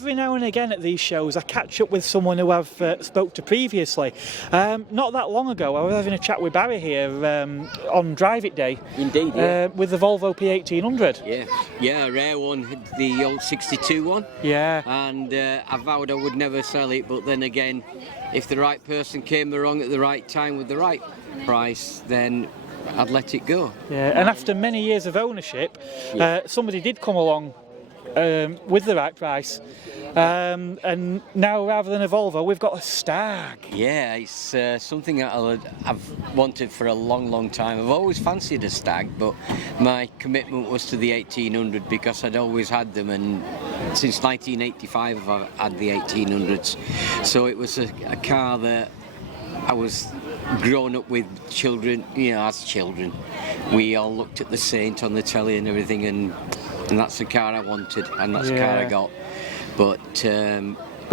every now and again at these shows I catch up with someone who I've spoke to previously. Not that long ago I was having a chat with Barrie here on Drive It Day. Indeed, yeah. With the Volvo P1800. Yeah, a rare one, the old 62 one. Yeah. And I vowed I would never sell it, but then again, if the right person came along at the right time with the right price, then I'd let it go. Yeah, and after many years of ownership, somebody did come along with the right price, and now rather than a Volvo we've got a Stag. Yeah, it's something that I've wanted for a long time. I've always fancied a Stag, but my commitment was to the 1800 because I'd always had them, and since 1985 I've had the 1800s, so it was a car that I was grown up with. Children, you know, as children we all looked at the Saint on the telly and everything, and that's the car I wanted, and that's the car I got. But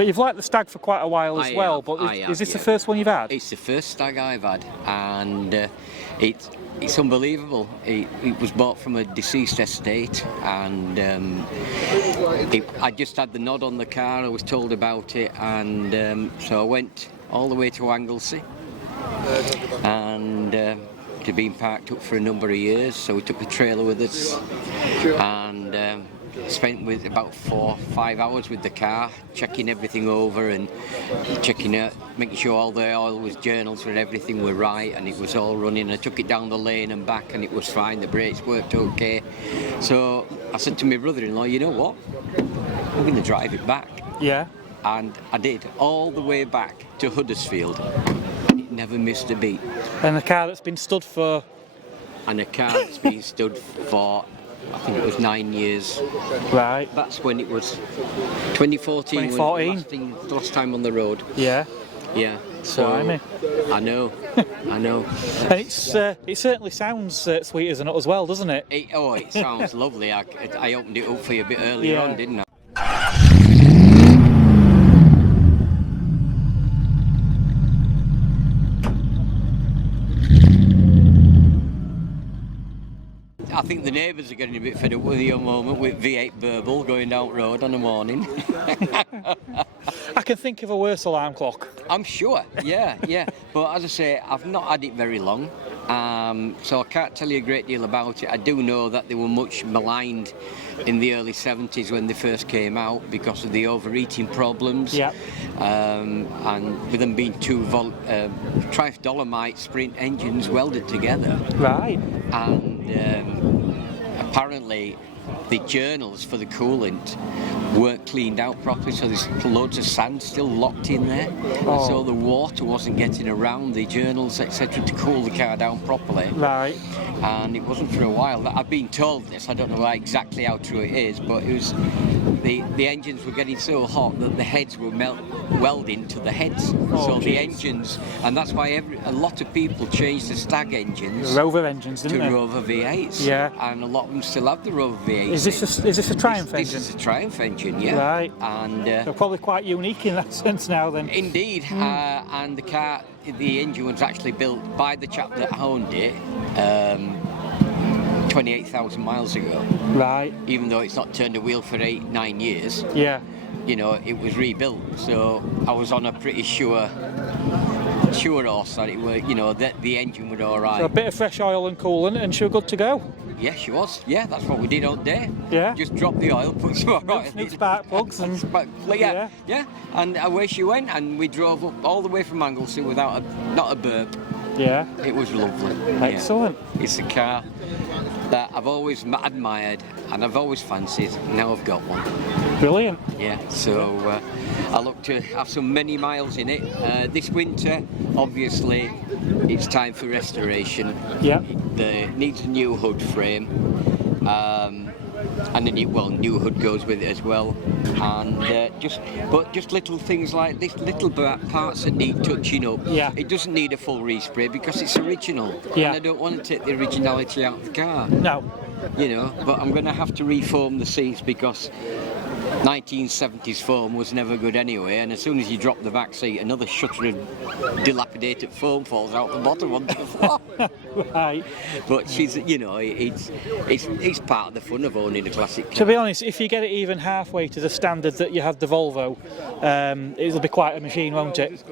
you've liked the Stag for quite a while as well. Is this the first one you've had? It's the first Stag I've had, and it's unbelievable. It was bought from a deceased estate, and I just had the nod on the car. I was told about it, and so I went all the way to Anglesey, and it had been parked up for a number of years, so we took a trailer with us, and spent with about 4 or 5 hours with the car, checking everything over and checking out, making sure all the oil was journals and everything were right, and it was all running. I took it down the lane and back, and it was fine. The brakes worked okay. So I said to my brother-in-law, you know what, I'm going to drive it back. Yeah. And I did, all the way back to Huddersfield. It never missed a beat. And a car that's been stood for? And a car that's been stood for, I think it was 9 years. Right. That's when it was 2014. 2014. Last time on the road. Yeah. Yeah. So I know. And it certainly sounds sweet as a nut as well, doesn't it? It sounds lovely. I opened it up for you a bit earlier on, didn't I? I think the neighbours are getting a bit fed up with you at the moment with V8 burble going down road on a morning. I can think of a worse alarm clock. I'm sure, yeah. But as I say, I've not had it very long, so I can't tell you a great deal about it. I do know that they were much maligned in the early 70s when they first came out because of the overheating problems. Yeah. And with them being two Triumph Dolomite Sprint engines welded together. Right. And apparently the journals for the coolant weren't cleaned out properly, so there's loads of sand still locked in there. And so the water wasn't getting around the journals, etc., to cool the car down properly. Right. And it wasn't for a while that I've been told this. I don't know exactly how true it is, but it was the engines were getting so hot that the heads were welding to the heads. The engines, and that's why a lot of people changed the Stag engines, the Rover engines, didn't they? To Rover V8s. Yeah. And a lot of them still have the Rover V8s. Is this a Triumph engine? This is a Triumph engine, yeah. Right. And they're probably quite unique in that sense now then. Indeed. And the engine was actually built by the chap that owned it 28,000 miles ago. Right. Even though it's not turned a wheel for 8-9 years. Yeah. You know, it was rebuilt. So I was on a pretty sure horse that it were, you know, that the engine would all right. So a bit of fresh oil and coolant and she was good to go. Yeah, she was. Yeah, that's what we did all day. Yeah. Just drop the oil, put some oil in. Spark plugs and yeah. And away she went, and we drove up all the way from Anglesey without not a burp. Yeah. It was lovely. Excellent. Yeah. It's a car that I've always admired and I've always fancied. Now I've got one. Brilliant. Yeah. So I look to have some many miles in it. This winter, obviously, it's time for restoration. Yeah. It needs a new hood frame. And the new hood goes with it as well, and just little things like this, little parts that need touching up. Yeah. It doesn't need a full respray because it's original. Yeah. And I don't want to take the originality out of the car. No. You know, but I'm going to have to reform the seats because 1970s foam was never good anyway, and as soon as you drop the back seat, another shutter of dilapidated foam falls out the bottom onto the floor. Right. But she's, you know, it's part of the fun of owning a classic car. To be honest, if you get it even halfway to the standard that you had the Volvo, it'll be quite a machine, won't it?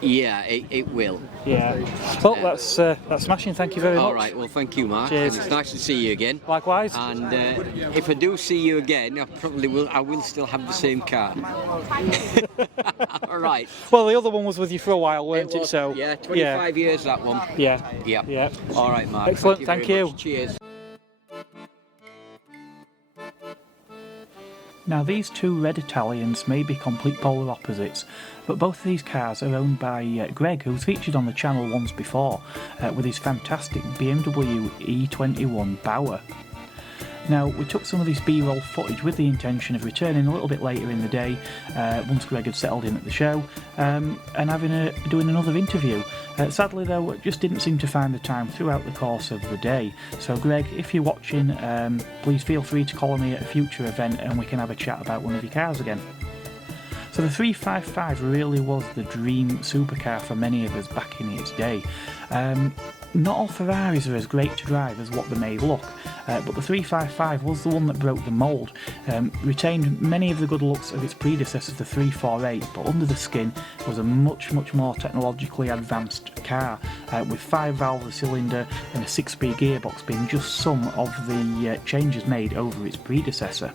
Yeah, it will. Yeah. Well, that's smashing. Thank you very much. All right. Well, thank you, Mark. Cheers. And it's nice to see you again. Likewise. And if I do see you again, I will still have the same car. All right. Well, the other one was with you for a while, weren't it? Was, So yeah, 25 years that one. Yeah. Yeah. Yeah. All right, Mark. Excellent. Thank you. Thank you. Cheers. Now, these two red Italians may be complete polar opposites, but both of these cars are owned by Greg, who's featured on the channel once before with his fantastic BMW E21 Bauer. Now, we took some of this B-roll footage with the intention of returning a little bit later in the day, once Greg had settled in at the show, and doing another interview. Sadly though, it just didn't seem to find the time throughout the course of the day. So Greg, if you're watching, please feel free to call me at a future event and we can have a chat about one of your cars again. So the 355 really was the dream supercar for many of us back in its day. Not all Ferraris are as great to drive as what they may look, but the 355 was the one that broke the mould, retained many of the good looks of its predecessor, the 348, but under the skin was a much more technologically advanced car, with 5 valves a cylinder and a 6-speed gearbox being just some of the changes made over its predecessor.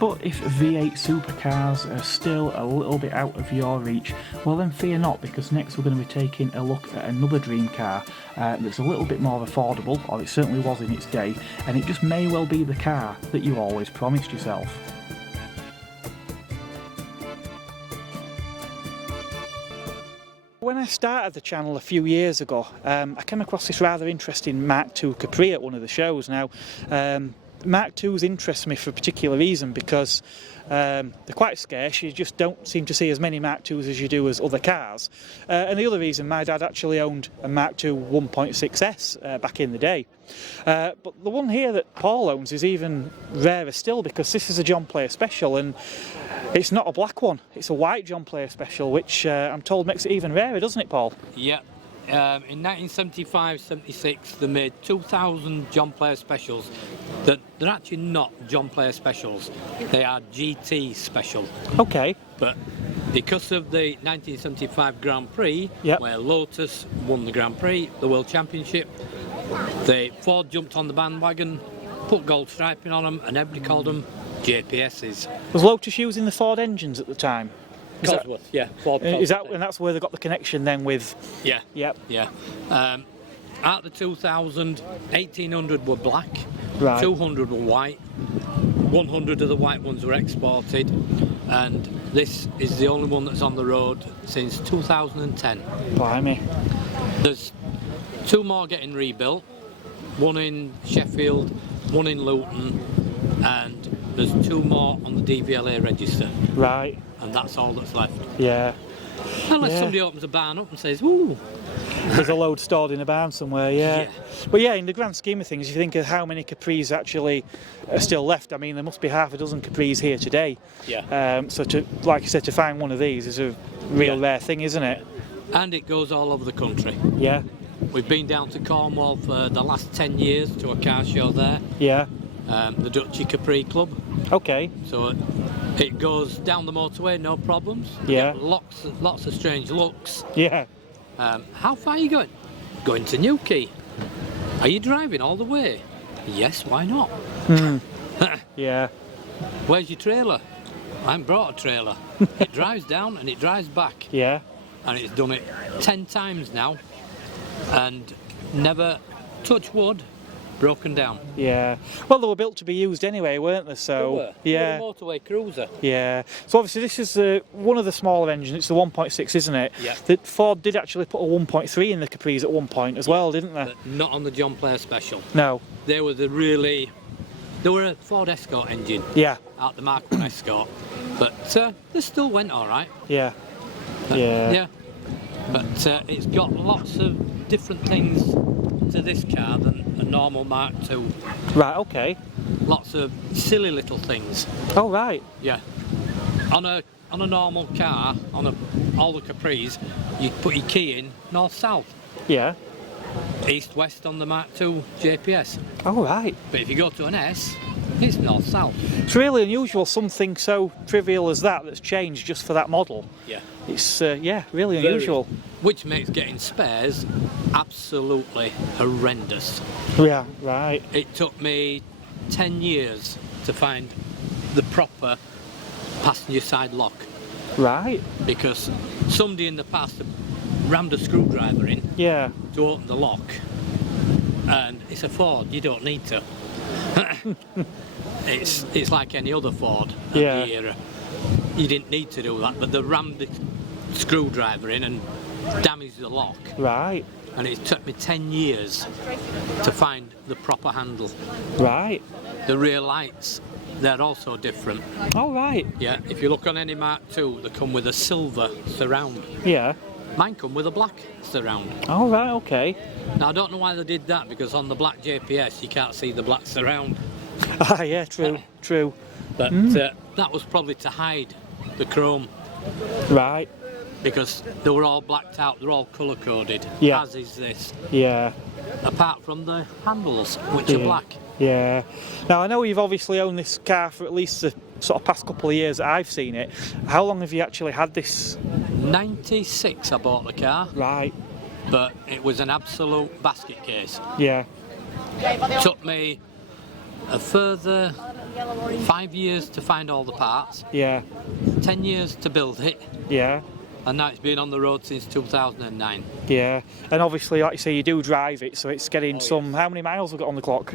But if V8 supercars are still a little bit out of your reach, well then fear not, because next we're going to be taking a look at another dream car that's a little bit more affordable, or it certainly was in its day, and it just may well be the car that you always promised yourself. When I started the channel a few years ago, I came across this rather interesting Mark II Capri at one of the shows. Now, Mark II's interest me for a particular reason, because they're quite scarce. You just don't seem to see as many Mark IIs as you do as other cars. And the other reason, my dad actually owned a Mark II 1.6S back in the day. But the one here that Paul owns is even rarer still, because this is a John Player Special, and it's not a black one, it's a white John Player Special, which I'm told makes it even rarer, doesn't it, Paul? Yeah. In 1975-76 they made 2,000 John Player Specials that they're actually not John Player Specials, they are GT Special. Okay. But because of the 1975 Grand Prix, yep, where Lotus won the Grand Prix, the World Championship, Ford jumped on the bandwagon, put gold striping on them, and everybody called them JPSs. Was Lotus using the Ford engines at the time? Cosworth, yeah. Ford Is that, and that's where they got the connection then with... Yeah. Yep. Yeah. Out of the 2,000, 1,800 were black, right, 200 were white, 100 of the white ones were exported, and this is the only one that's on the road since 2010. Blimey. There's 2 more getting rebuilt, one in Sheffield, one in Luton, and there's 2 more on the DVLA register. Right. And that's all that's left. Yeah. Unless somebody opens a barn up and says, ooh. There's a load stored in a barn somewhere, yeah. But yeah, in the grand scheme of things, you think of how many Capris actually are still left. I mean, there must be half a dozen Capris here today. Yeah. So to, like you said, to find one of these is a real rare thing, isn't it? And it goes all over the country. Yeah. We've been down to Cornwall for the last 10 years to a car show there. Yeah. The Duchy Capri Club. Okay. So it goes down the motorway, no problems. Yeah. Lots of strange looks. Yeah. How far are you going? Going to Newquay. Are you driving all the way? Yes, why not? Yeah. Where's your trailer? I haven't brought a trailer. It drives down and it drives back. Yeah. And it's done it 10 times now and never, touch wood, broken down. Yeah. Well, they were built to be used anyway, weren't they? So They were. yeah. They were a motorway cruiser. Yeah. So obviously this is one of the smaller engines. It's the 1.6, isn't it? Yeah. That Ford did actually put a 1.3 in the Capris at one point as well, didn't they? But not on the John Player Special. No. They were they were a Ford Escort engine. Yeah. Out the Mark I Escort. But they still went all right. Yeah. Yeah. But it's got lots of different things to this car than a normal Mark II. Right, okay. lots of silly little things. Oh, right. Yeah. On a normal car, all the Capris, you put your key in north-south, Yeah. east-west on the Mark II JPS. Oh, right. But if you go to an S, it's north-south. It's really unusual, something so trivial as that's changed just for that model. Yeah. It's, yeah, really unusual. Which makes getting spares absolutely horrendous. Yeah, right. It took me 10 years to find the proper passenger side lock, Right. because somebody in the past had rammed a screwdriver in Yeah. to open the lock, and it's a Ford, you don't need to. It's like any other Ford of Yeah. the era. You didn't need to do that, but they rammed the screwdriver in and damaged the lock, Right. and it took me 10 years to find the proper handle. Right. The rear lights, they're also different. Oh, right. Yeah, if you look on any Mark II, they come with a silver surround. Yeah. Mine come with a black surround. Oh, right, okay. Now, I don't know why they did that, because on the black JPS, you can't see the black surround. Ah, yeah, true, true. But that was probably to hide the chrome, Right. because they were all blacked out, they're all colour-coded, Yeah. as is this, Yeah. apart from the handles, which are black. Yeah. Now, I know you've obviously owned this car for at least the sort of past couple of years that I've seen it. How long have you actually had this? 96 I bought the car, Right. but it was an absolute basket case. Yeah. It took me a further 5 years to find all the parts, Yeah. 10 years to build it, Yeah. and now it's been on the road since 2009. Yeah. And obviously, like you say, you do drive it, so it's getting some... How many miles have we got on the clock?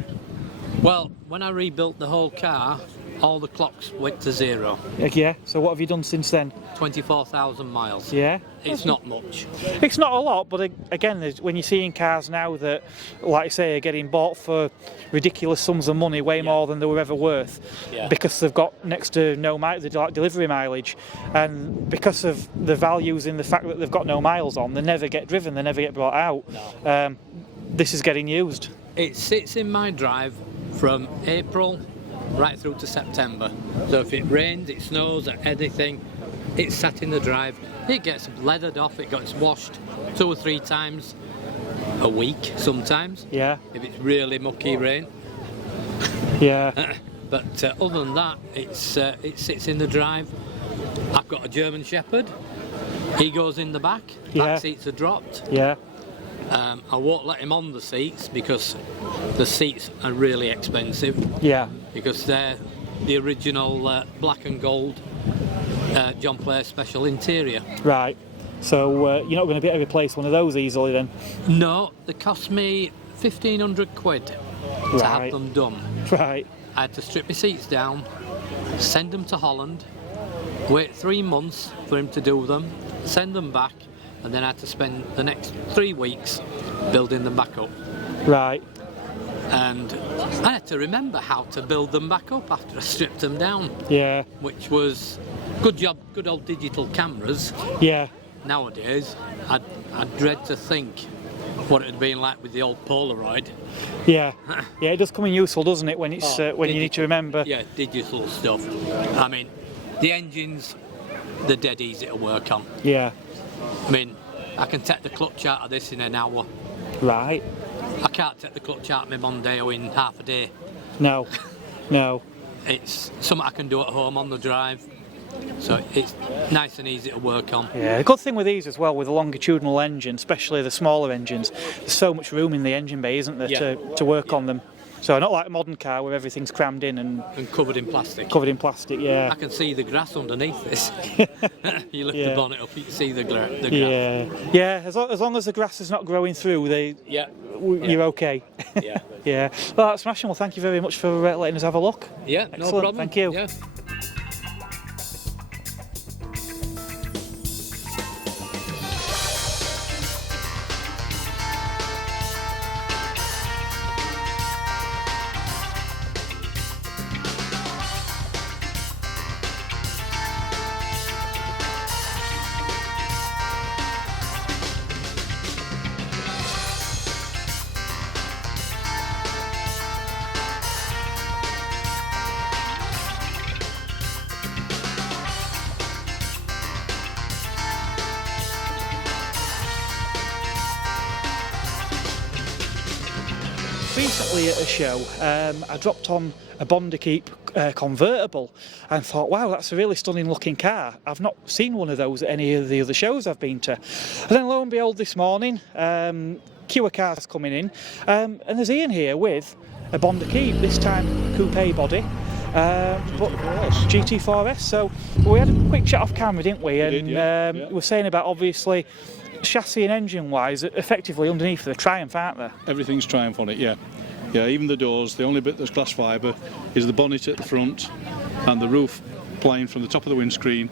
Well, when I rebuilt the whole car, all the clocks went to zero. Yeah. So what have you done since then? 24,000 miles. Yeah. It's not much. It's not a lot, but again, when you're seeing cars now that, like you say, are getting bought for ridiculous sums of money, way more than they were ever worth, because they've got next to no delivery mileage, and because of the values in the fact that they've got no miles on, they never get driven, they never get brought out. No. This is getting used. It sits in my drive from April right through to September. So if it rains, it snows, or anything, it's sat in the drive. It gets leathered off, it gets washed 2 or 3 times a week sometimes. Yeah. If it's really mucky rain. Yeah. But other than that, it sits in the drive. I've got a German Shepherd. He goes in the back. Back seats are dropped. Yeah. I won't let him on the seats because the seats are really expensive. Yeah. Because they're the original black and gold John Player Special interior. Right. So you're not going to be able to replace one of those easily then? No, they cost me 1,500 quid to have them done. Right. I had to strip my seats down, send them to Holland, wait 3 months for him to do them, send them back, and then I had to spend the next 3 weeks building them back up. Right. And I had to remember how to build them back up after I stripped them down. Yeah. Which was good job, good old digital cameras. Yeah. Nowadays, I'd dread to think what it had been like with the old Polaroid. Yeah. Yeah, it does come in useful, doesn't it, when it's when you need to remember. Yeah, digital stuff. I mean, the engines, they're dead easy to work on. Yeah. I mean, I can take the clutch out of this in an hour. Right. I can't take the clutch out of my Mondeo in half a day. No. No. It's something I can do at home on the drive. So it's nice and easy to work on. Yeah, the good thing with these as well, with the longitudinal engine, especially the smaller engines, there's so much room in the engine bay, isn't there, to work on them. So not like a modern car where everything's crammed in and covered in plastic. Covered in plastic, yeah. I can see the grass underneath this. You lift the bonnet up, you can see the grass. Yeah, yeah. As long as the grass is not growing through, you're okay. Yeah. Yeah. Well, that's smashing. Well, thank you very much for letting us have a look. Yeah, excellent. No problem. Thank you. Yeah. was recently at a show. I dropped on a Bond Equipe convertible and thought, wow, that's a really stunning looking car. I've not seen one of those at any of the other shows I've been to. And then lo and behold, this morning, Kia car's coming in, and there's Ian here with a Bond Equipe, this time coupe body. But GT4S. So we had a quick chat off camera, didn't we? And we were saying about, obviously, chassis and engine wise, effectively underneath the Triumph, aren't there? Everything's Triumph on it, yeah. Yeah, even the doors. The only bit that's glass fibre is the bonnet at the front and the roof plying from the top of the windscreen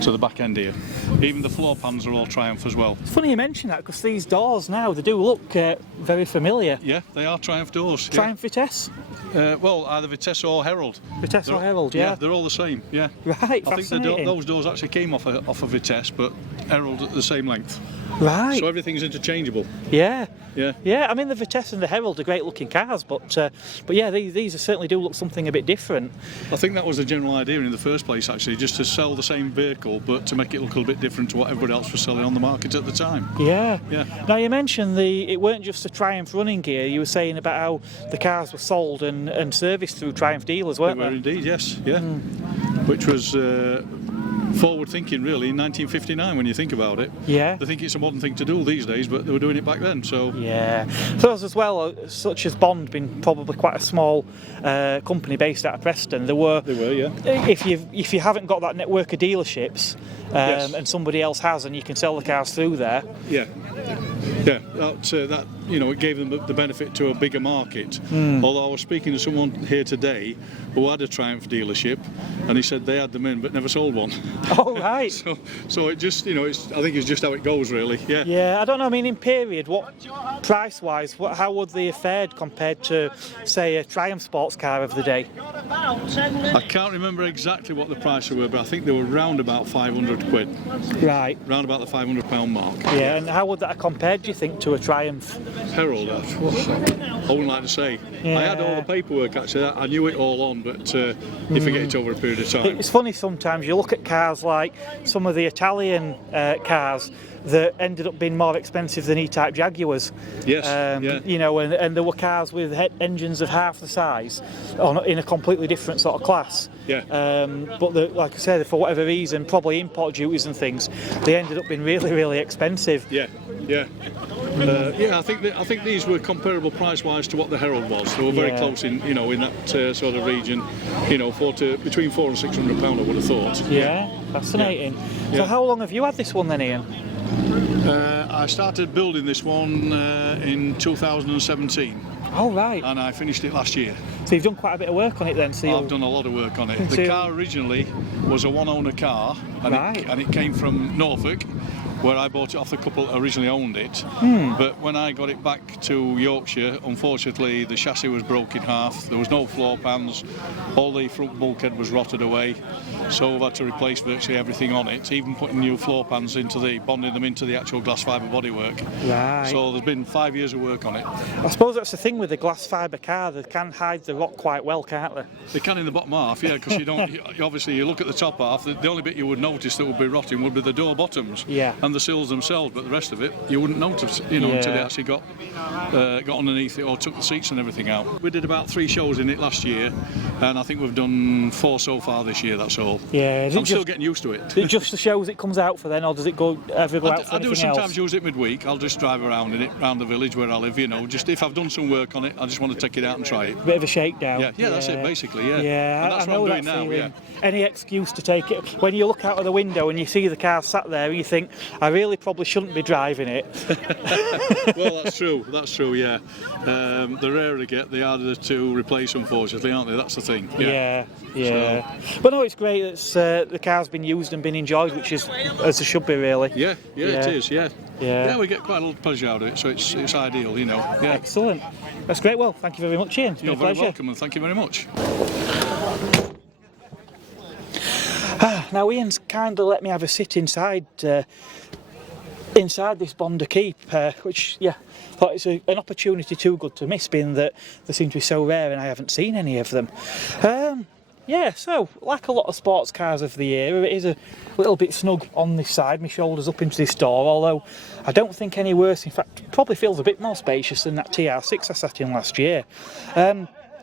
to the back end here. Even the floor pans are all Triumph as well. It's funny you mention that, because these doors now, they do look very familiar. Yeah, they are Triumph doors. Triumph Vitesse? Well, either Vitesse or Herald. Vitesse or Herald, yeah. Yeah, they're all the same, yeah. Right, I think those doors actually came off a Vitesse, but Herald at the same length. Right. So everything's interchangeable. Yeah. Yeah. Yeah, I mean the Vitesse and the Herald are great looking cars, but yeah, these certainly do look something a bit different. I think that was the general idea in the first place, actually, just to sell the same vehicle, but to make it look a little bit different to what everybody else was selling on the market at the time. Yeah. Yeah. Now you mentioned it weren't just a Triumph running gear. You were saying about how the cars were sold and serviced through Triumph dealers, weren't they? They were indeed, yes, yeah. Which was forward thinking, really, in 1959 when you think about it. Yeah. They think it's a modern thing to do these days, but they were doing it back then, so... Yeah. So as well, such as Bond being probably quite a small company based out of Preston, they were, yeah. If you haven't got that network of dealerships, yes. and somebody else has, and you can sell the cars through there. Yeah. Yeah, that it gave them the benefit to a bigger market. Although I was speaking to someone here today who had a Triumph dealership, and he said they had them in but never sold one. Oh right. so it just, I think it's just how it goes, really. Yeah. Yeah, I don't know. I mean, in period, what price-wise, how would they have fared compared to, say, a Triumph sports car of the day? I can't remember exactly what the prices were, but I think they were round about 500 quid. Right. Round about the £500 mark. Yeah, and how would that have compared, do you think, to a Triumph? Herald, I wouldn't like to say. Yeah. I had all the paperwork, actually. I knew it all on, but you forget it over a period of time. It's funny sometimes, you look at cars like some of the Italian cars that ended up being more expensive than E-Type Jaguars. Yes, yeah. And there were cars with engines of half the size in a completely different sort of class. Yeah. But like I said, for whatever reason, probably import duties and things, they ended up being really, really expensive. Yeah, yeah. I think these were comparable price-wise to what the Herald was. They were very close in that sort of region. Between £400 and £600, I would have thought. Yeah, fascinating. Yeah. So how long have you had this one then, Ian? I started building this one in 2017. Oh right. And I finished it last year. So you've done quite a bit of work on it then? I've done a lot of work on it. The car originally was a one-owner car, and it came from Norfolk, where I bought it off the couple that originally owned it. But when I got it back to Yorkshire, unfortunately the chassis was broke in half, there was no floor pans, all the front bulkhead was rotted away, so I've had to replace virtually everything on it, even putting new floor pans bonding them into the actual glass fibre bodywork. Right. So there's been 5 years of work on it. I suppose that's the thing with the glass fibre car, they can hide the rot quite well, can't they? They can in the bottom half, yeah, because obviously you look at the top half, the only bit you would notice that would be rotting would be the door bottoms. Yeah. And the sills themselves, but the rest of it you wouldn't notice, until they actually got underneath it or took the seats and everything out. We did about 3 shows in it last year, and I think we've done 4 so far this year. That's all. Yeah, I'm still getting used to it. Is it just the shows it comes out for then, or does it ever go out for anything else? I do sometimes use it midweek. I'll just drive around in it, around the village where I live. Just if I've done some work on it, I just want to take it out and try it. Bit of a shakedown. Yeah, that's it basically. Yeah. Yeah, and that's what I'm doing now. Yeah. Any excuse to take it. When you look out of the window and you see the car sat there, you think, I really probably shouldn't be driving it. Well, that's true. That's true. Yeah. The rarer they get, the harder to replace, unfortunately, aren't they? That's the thing. Yeah. But no, it's great that the car's been used and been enjoyed, which is as it should be, really. Yeah, it is. Yeah, we get quite a lot of pleasure out of it, so it's ideal, Yeah. Excellent. That's great. Well, thank you very much, Ian. You're very welcome, and thank you very much. Now Ian's kind of let me have a sit inside this Bond Equipe, which thought it's an opportunity too good to miss, being that they seem to be so rare and I haven't seen any of them. Yeah, so like a lot of sports cars of the year, it is a little bit snug on this side, my shoulders up into this door, although I don't think any worse. In fact, probably feels a bit more spacious than that TR6 I sat in last year.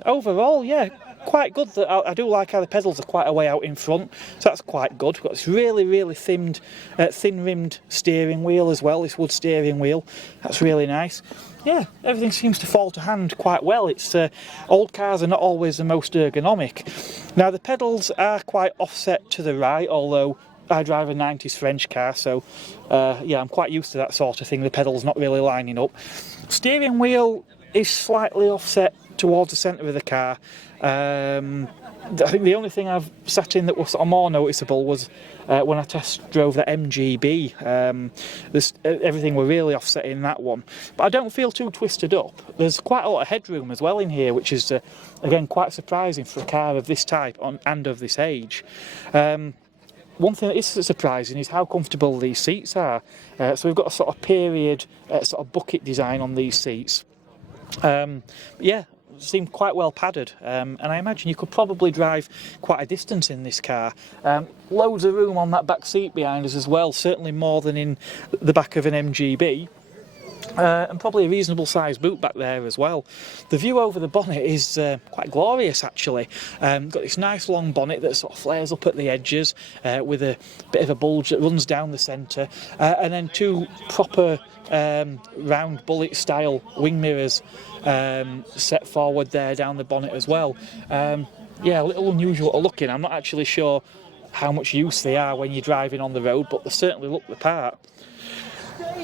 Overall, yeah, quite good. I do like how the pedals are quite a way out in front, so that's quite good. We've got this really thin-rimmed steering wheel as well, this wood steering wheel. That's really nice. Yeah, everything seems to fall to hand quite well. It's old cars are not always the most ergonomic. Now the pedals are quite offset to the right, although I drive a 90s French car, so yeah, I'm quite used to that sort of thing. The pedals not really lining up. Steering wheel is slightly offset towards the centre of the car. I think the only thing I've sat in that was sort of more noticeable was when I test drove the MGB. Everything were really offset in that one, but I don't feel too twisted up. There's quite a lot of headroom as well in here, which is again quite surprising for a car of this type and of this age. One thing that is surprising is how comfortable these seats are. So we've got a sort of period sort of bucket design on these seats. Yeah, seem quite well padded, and I imagine you could probably drive quite a distance in this car. Loads of room on that back seat behind us as well, certainly more than in the back of an MGB. And probably a reasonable sized boot back there as well. The view over the bonnet is quite glorious actually. Got this nice long bonnet that sort of flares up at the edges with a bit of a bulge that runs down the centre, and then two proper round bullet style wing mirrors set forward there down the bonnet as well. Yeah, a little unusual looking. I'm not actually sure how much use they are when you're driving on the road, but they certainly look the part.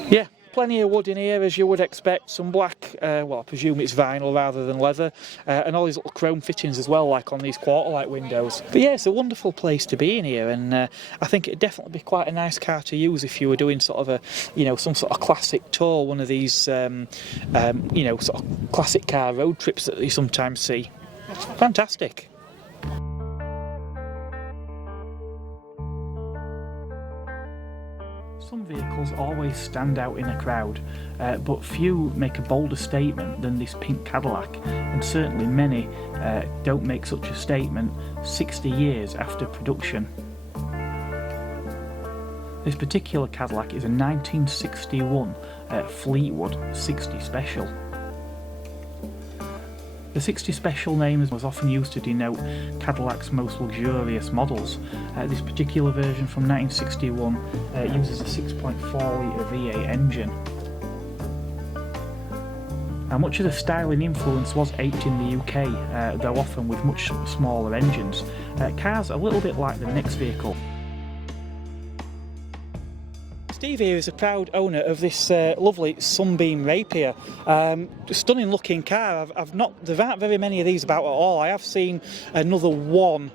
Yeah, plenty of wood in here as you would expect, some black, well I presume it's vinyl rather than leather, and all these little chrome fittings as well, like on these quarter light windows. But yeah, it's a wonderful place to be in here, and I think it'd definitely be quite a nice car to use if you were doing sort of a, you know, some sort of classic tour, one of these, you know, sort of classic car road trips that you sometimes see. Fantastic. Some vehicles always stand out in a crowd, but few make a bolder statement than this pink Cadillac, and certainly many don't make such a statement 60 years after production. This particular Cadillac is a 1961 Fleetwood 60 Special. The 60 Special name was often used to denote Cadillac's most luxurious models. This particular version from 1961 uses a 6.4 litre V8 engine. Much of the styling influence was aped in the UK, though often with much smaller engines. Cars a little bit like the next vehicle. Steve here is a proud owner of this lovely Sunbeam Rapier. Stunning looking car. There aren't very many of these about at all. I have seen another one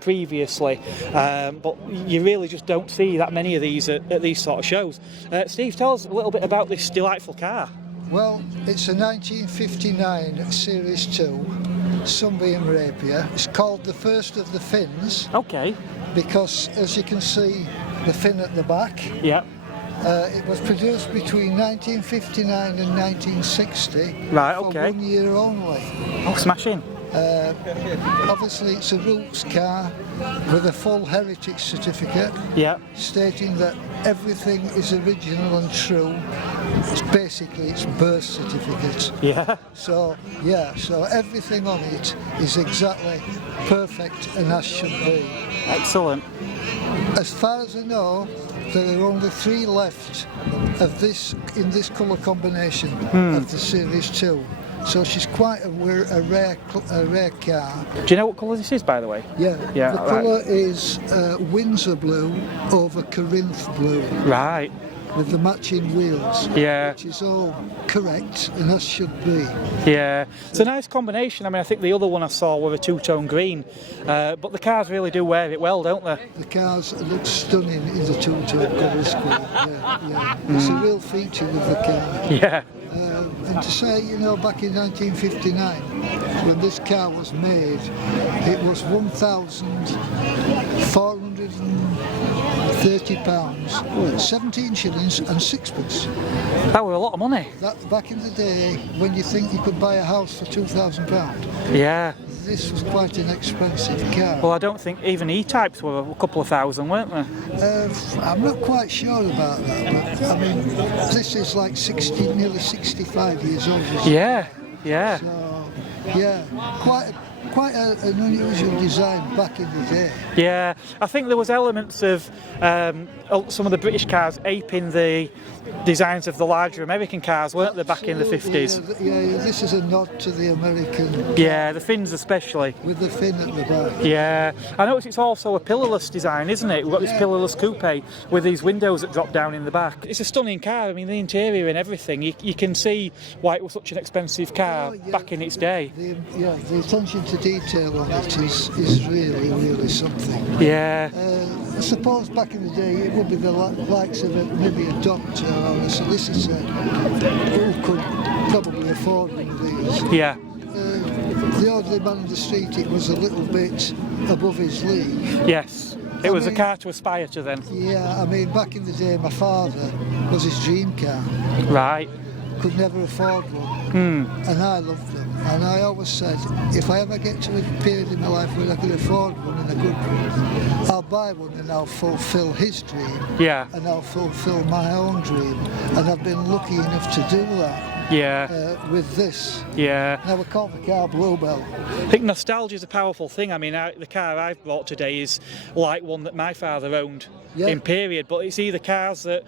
previously, but you really just don't see that many of these at these sort of shows. Steve, tell us a little bit about this delightful car. Well, it's a 1959 Series 2 Sunbeam Rapier. It's called the first of the fins. Okay. Because, as you can see, the fin at the back. Yeah. It was produced between 1959 and 1960. Right, okay. For 1 year only. Oh, smashing. Obviously, it's a roots car with a full heritage certificate. Yeah. Stating that everything is original and true. It's basically its birth certificate. Yeah. So, yeah, so everything on it is exactly perfect and as should be. Excellent. As far as I know, there are only 3 left of this in this colour combination of the Series 2. So she's quite a rare car. Do you know what colour this is, by the way? Yeah. Yeah. The colour is Windsor blue over Corinth blue. Right. With the matching wheels. Yeah. Which is all correct and as should be. Yeah. It's a nice combination. I mean, I think the other one I saw were a two-tone green, but the cars really do wear it well, don't they? The cars look stunning in the two-tone colour scheme. Yeah. It's a real feature of the car. Yeah. And to say, you know, back in 1959, when this car was made, it was £1,430, 17 shillings and sixpence. That were a lot of money. That back in the day, when you think you could buy a house for £2,000. Yeah. this was quite an expensive car. Well, I don't think even E-types were a couple of thousand, weren't they? I'm not quite sure about that, but I mean, this is like nearly 65 years old. Yeah, yeah. So, yeah, quite an unusual design back in the day. Yeah, I think there was elements of some of the British cars aping the designs of the larger American cars, weren't they, back in the 50s? Yeah, this is a nod to the American. Yeah, the fins especially. With the fin at the back. Yeah, I notice it's also a pillarless design, isn't it? We've got this pillarless coupe with these windows that drop down in the back. It's a stunning car. I mean, the interior and everything. You can see why it was such an expensive car back in its day. The attention to detail on it is really, really something. Yeah. I suppose back in the day it would be the likes of maybe a doctor or a solicitor who could probably afford one of these. Yeah. The ordinary man in the street, it was a little bit above his league. Yes. It was a car to aspire to then. Yeah, I mean, back in the day, my father was his dream car. Right. Could never afford one. And I loved them. And I always said, if I ever get to a period in my life where I can afford one and a good one, I'll buy one and I'll fulfil his dream. Yeah. And I'll fulfil my own dream. And I've been lucky enough to do that. Yeah. With this. Yeah. Now we call the car Bluebell. I think nostalgia is a powerful thing. I mean, the car I've bought today is like one that my father owned in period, but it's either cars that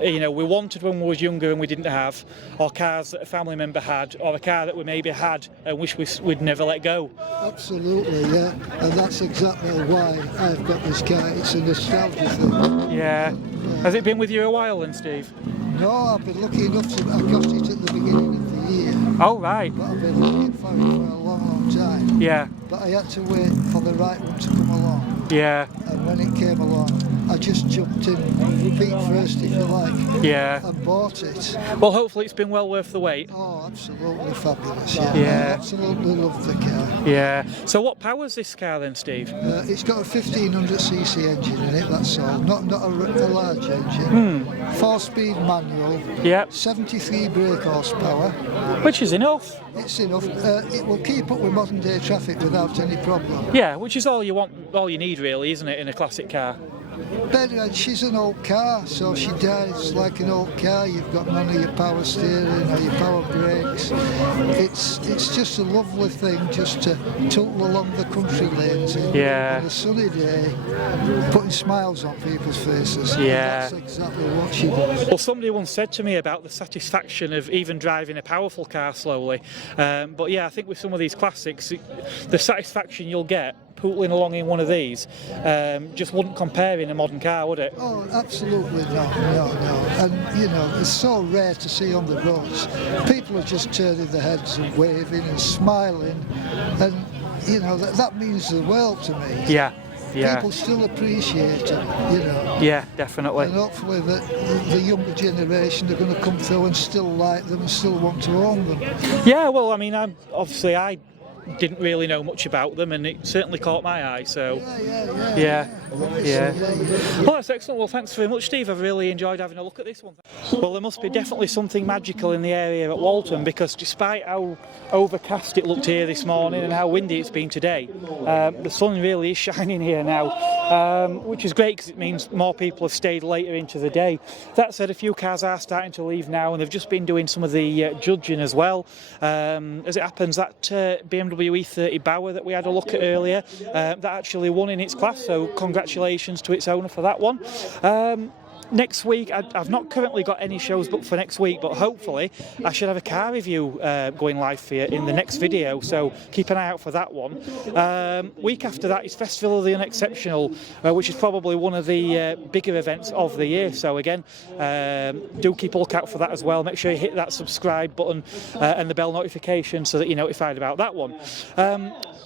we wanted when we was younger and we didn't have, or cars that a family member had, or a car that we maybe had and wish we'd never let go. Absolutely, yeah, and that's exactly why I've got this car. It's a nostalgia thing. Yeah. Has it been with you a while then, Steve? No, I've been lucky enough to. I got it at the beginning of the year. Oh, right. But I've been looking for it for a long, long time. Yeah. But I had to wait for the right one to come along. Yeah. And when it came along, I just jumped in, feet first if you like. Yeah. And bought it. Well, hopefully it's been well worth the wait. Oh, absolutely fabulous. Yeah. Yeah. I absolutely love the car. Yeah. So what powers this car then, Steve? It's got a 1500cc engine in it, that's all. Not a large engine. 4-speed manual. Yep. 73 brake horsepower. Which is enough. It's enough. It will keep up with modern day traffic without any problem. Yeah, which is all you need really, isn't it, in a classic car? Better, she's an old car, so she drives like an old car. You've got none of your power steering or your power brakes. It's just a lovely thing just to tootle along the country lanes on a sunny day, putting smiles on people's faces. Yeah. That's exactly what she does. Well, somebody once said to me about the satisfaction of even driving a powerful car slowly. But yeah, I think with some of these classics, the satisfaction you'll get pootling along in one of these just wouldn't compare in a modern car, would it? Oh, absolutely not, no. And, it's so rare to see on the roads. People are just turning their heads and waving and smiling. And, that means the world to me. Yeah. Yeah. People still appreciate it, Yeah, definitely. And hopefully the younger generation are going to come through and still like them and still want to own them. Yeah, well, I mean, I didn't really know much about them, and it certainly caught my eye. So, yeah. Well, that's excellent. Well, thanks very much, Steve. I've really enjoyed having a look at this one. Well, there must be definitely something magical in the area at Walton, because despite how overcast it looked here this morning and how windy it's been today, the sun really is shining here now, which is great because it means more people have stayed later into the day. That said, a few cars are starting to leave now, and they've just been doing some of the judging as well. As it happens, that BMW E30 Bauer that we had a look at earlier, that actually won in its class, so congratulations to its owner for that one. Next week, I've not currently got any shows booked for next week, but hopefully I should have a car review going live for you in the next video, so keep an eye out for that one. Week after that is Festival of the Unexceptional, which is probably one of the bigger events of the year, so again, do keep a lookout for that as well. Make sure you hit that subscribe button and the bell notification so that you're notified about that one.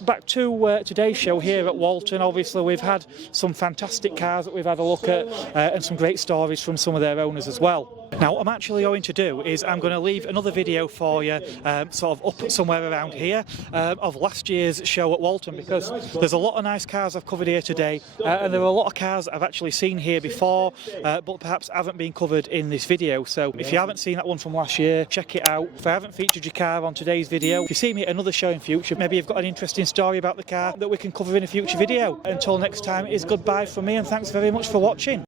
Back to today's show here at Walton. Obviously we've had some fantastic cars that we've had a look at and some great stories stories from some of their owners as well. Now what I'm actually going to do is I'm going to leave another video for you sort of up somewhere around here of last year's show at Walton, because there's a lot of nice cars I've covered here today and there are a lot of cars I've actually seen here before but perhaps haven't been covered in this video. So if you haven't seen that one from last year, check it out. If I haven't featured your car on today's video, if you see me at another show in future, maybe you've got an interesting story about the car that we can cover in a future video. Until next time, it is goodbye from me and thanks very much for watching.